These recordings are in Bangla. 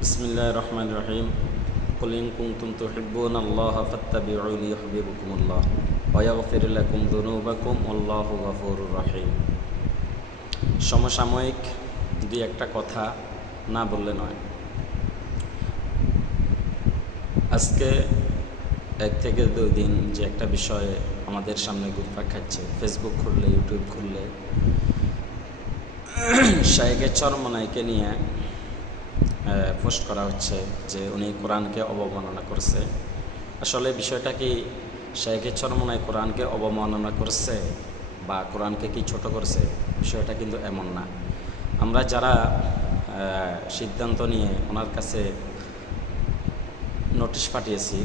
বিসমিল্লাহির রহমানির রহিম। কুল ইন কুনতুম তুহিব্বুনাল্লাহা ফাত্তাবিউনি ইউহিব্বুকুমুল্লাহ ওয়া ইয়াগফির লাকুম যুনুবাকুম আল্লাহু গফুরুর রহিম। সমসাময়িক দুই একটা কথা না বললে নয়। আজকে 1 থেকে 2 দিন যে একটা বিষয়ে আমাদের সামনে ঘুরপাক খাচ্ছে, ফেসবুক খুললে, ইউটিউব খুললে শায়েখে চরমনাইকে নিয়ে পোস্ট করা হচ্ছে যে উনি কোরআনকে অবমাননা করছে। আসলে বিষয়টা কি, শায়েখে চরমনাই কোরআনকে অবমাননা করছে বা কোরআনকে কি ছোট করছে? বিষয়টা কিন্তু এমন না। আমরা যারা সিদ্ধান্ত নিয়ে ওনার কাছে নোটিশ পাঠিয়েছি,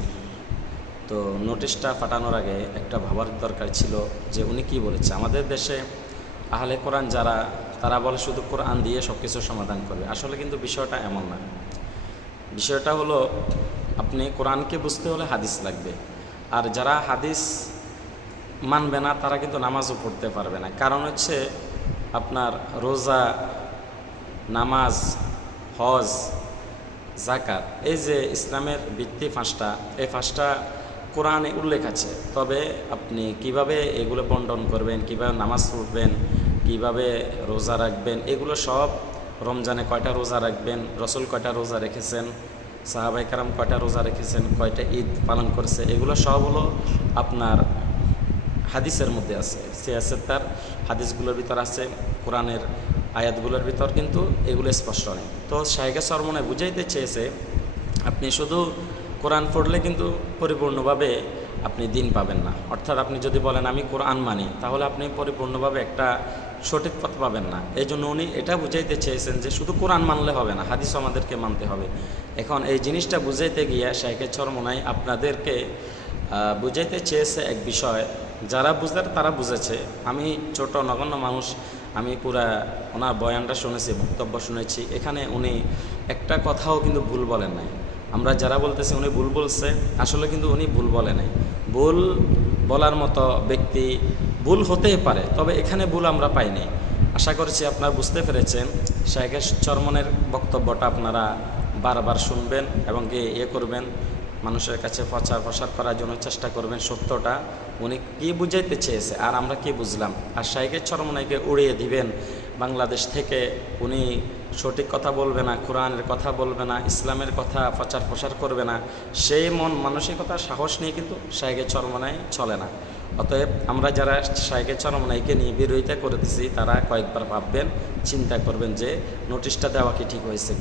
তো নোটিশটা পাঠানোর আগে একটা ভাবার দরকার ছিল যে উনি কি বলেছে। আমাদের দেশে আহলে কোরআন যারা, তারা বলে শুধু কোরআন দিয়ে সব কিছু সমাধান করবে। আসলে কিন্তু বিষয়টা এমন না। বিষয়টা হলো, আপনি কোরআনকে বুঝতে হলে হাদিস লাগবে। আর যারা হাদিস মানবে না তারা কিন্তু নামাজও পড়তে পারবে না। কারণ হচ্ছে আপনার রোজা, নামাজ, হজ, যাকাত, এই যে ইসলামের ভিত্তি 5টা, এই 5টা কোরআনে উল্লেখ আছে। তবে আপনি কিভাবে এগুলো বন্টন করবেন, কিভাবে নামাজ পড়বেন, কিভাবে রোজা রাখবেন, এগুলো সব, রমজানে কয়টা রোজা রাখবেন, রসুল কয়টা রোজা রেখেছেন, সাহাবায়ে কেরাম কয়টা রোজা রেখেছেন, কয়টা ঈদ পালন করেছে, এগুলো সব হলো আপনার হাদিসের মধ্যে আছে। সিয়াসেতার হাদিসগুলোর ভিতর আছে, কোরআনের আয়াতগুলোর ভিতর কিন্তু এগুলো স্পষ্ট নেই। তো শায়েখে চরমনাই বুঝাইতে চেয়েছে, আপনি শুধু কোরআন পড়লে কিন্তু পরিপূর্ণভাবে আপনি দিন পাবেন না। অর্থাৎ আপনি যদি বলেন আমি কোরআন মানি, তাহলে আপনি পরিপূর্ণভাবে একটা সঠিক পথ পাবেন না। এই জন্য উনি এটা বুঝাইতে চেয়েছেন যে শুধু কোরআন মানলে হবে না, হাদিসও আমাদেরকে মানতে হবে। এখন এই জিনিসটা বুঝাইতে গিয়ে শায়েখে চরমনাই আপনাদেরকে বুঝাইতে চেয়েছে এক বিষয়, যারা বুঝার তারা বুঝেছে। আমি ছোট নগণ্য মানুষ, আমি পুরা ওনার বয়ানটা শুনেছি, বক্তব্য শুনেছি। এখানে উনি একটা কথাও কিন্তু ভুল বলেন নাই। আমরা যারা বলতেছি উনি ভুল বলছে, আসলে কিন্তু উনি ভুল বলে নাই। ভুল বলার মতো ব্যক্তি ভুল হতেই পারে, তবে এখানে ভুল আমরা পাইনি। আশা করছি আপনারা বুঝতে পেরেছেন। শায়েখে চরমনাইয়ের বক্তব্যটা আপনারা বারবার শুনবেন এবং ইয়ে করবেন, মানুষের কাছে প্রচার করার জন্য চেষ্টা করবেন সত্যটা উনি কী বুঝাইতে চেয়েছে আর আমরা কি বুঝলাম। আর শায়েখে চরমনাইকে উড়িয়ে দিবেন বাংলাদেশ থেকে, উনি সঠিক কথা বলবে না, কোরআনের কথা বলবে না, ইসলামের কথা প্রচার করবে না, সেই মানসিকতা সাহস নিয়ে কিন্তু শায়েখে চরমনাই চলে না। অতএব আমরা যারা শায়েখে চরমনাইকে নিয়ে বিরোধিতা করতেছি, তারা কয়েকবার ভাববেন, চিন্তা করবেন যে নোটিশটা দেওয়া কি ঠিক হয়েছে।